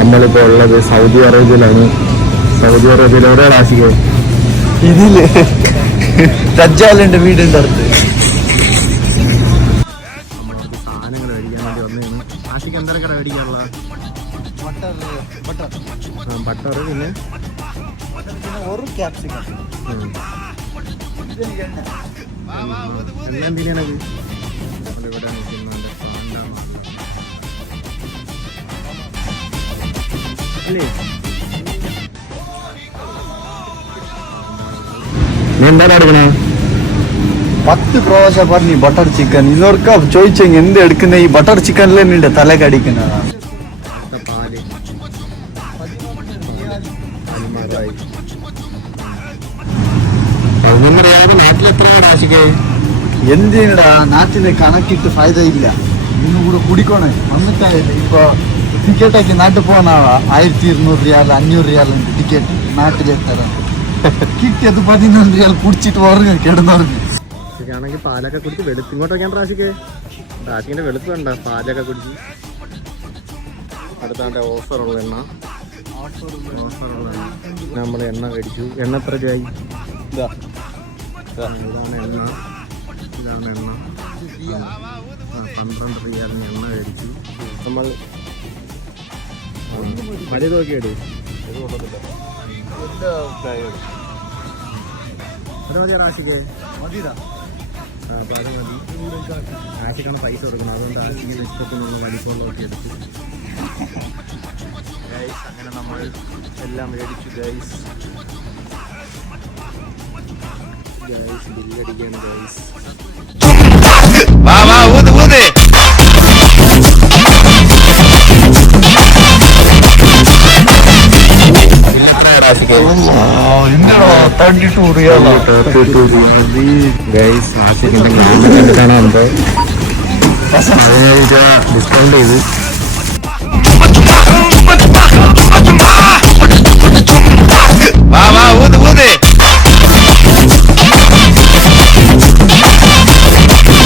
നമ്മളിപ്പോൾ ഉള്ളത് Saudi അറേബ്യയിലാണ്. Saudi അറേബ്യയിൽ എവിടെയാണ് ആശിക? ഇതില് ദജ്ജാലിന്റെ വീടിന്റെ അടുത്ത്. സാധനങ്ങൾ മേടിക്കാൻ വേണ്ടി വന്നതാണ്. ആശിക്ക് എന്തൊക്കെ മേടിക്കാനുള്ള? ബട്ടർ, പിന്നെ ഒരു ക്യാപ്സിക്കം. എല്ലാം ബിരിയാണി. നമ്മളിവിടെ നിൽക്കുന്നുണ്ട്. അല്ലേ നീ എന്താണ് എടുക്കണേ? 10 പ്രാവശ്യം പറഞ്ഞു ബട്ടർ ചിക്കൻ. ഇതൊക്കെ ചോദിച്ചെങ്കിൽ എന്ത് എടുക്കുന്ന ഈ ബട്ടർ ചിക്കനിലെ നിന്റെ തല കടിക്കുന്നതാണ്. എന്തിനടാ നാട്ടിലെ കണക്കിട്ട് ഫായത ഇല്ല. ഇന്നും കൂടെ കുടിക്കണേ വന്നിട്ടായില്ല. ഇപ്പൊ ടിക്കറ്റാക്കി നാട്ടിൽ പോകുന്ന 1200 റിയാൽ 500 റിയാലുണ്ട് ടിക്കറ്റ് നാട്ടിലെത്തരാൻ. കിട്ടിയത് 11 റിയാൽ കുടിച്ചിട്ട് ഉറങ്ങ കിടന്നുറങ്ങി. ആണെങ്കിൽ പാലൊക്കെ കുടിച്ച് വെളുത്ത് ഇങ്ങോട്ട് വയ്ക്കാൻ റാശിക്കിന്റെ വെളുത്ത് വേണ്ട. പാലൊക്കെ കുടിച്ച് അടുത്താണ്ട് ഓഫറുള്ള എണ്ണ. നമ്മൾ എണ്ണ മേടിച്ചു. എണ്ണ എത്ര രൂപയായി? ഇതാണ് എണ്ണ. 12 റിയാലിന് എണ്ണ മേടിച്ചു. നമ്മൾ മതി നോക്കിയിട്. അത് മതി റാശിക്ക്. മതിരാ. അപ്പോൾ അത് മതി. ആശിക്കാണ് പൈസ കൊടുക്കണം. അതുകൊണ്ട് ആശിക്ക് ഇഷ്ടത്തിനുള്ള വലിപ്പമുള്ളതൊക്കെ എടുത്തു. ഗൈസ് അങ്ങനെ നമ്മൾ എല്ലാം മേടിച്ചു. Guys ബില്ലടിക്കാണ് guys. ഡിസ്കൗണ്ട് ചെയ്ത്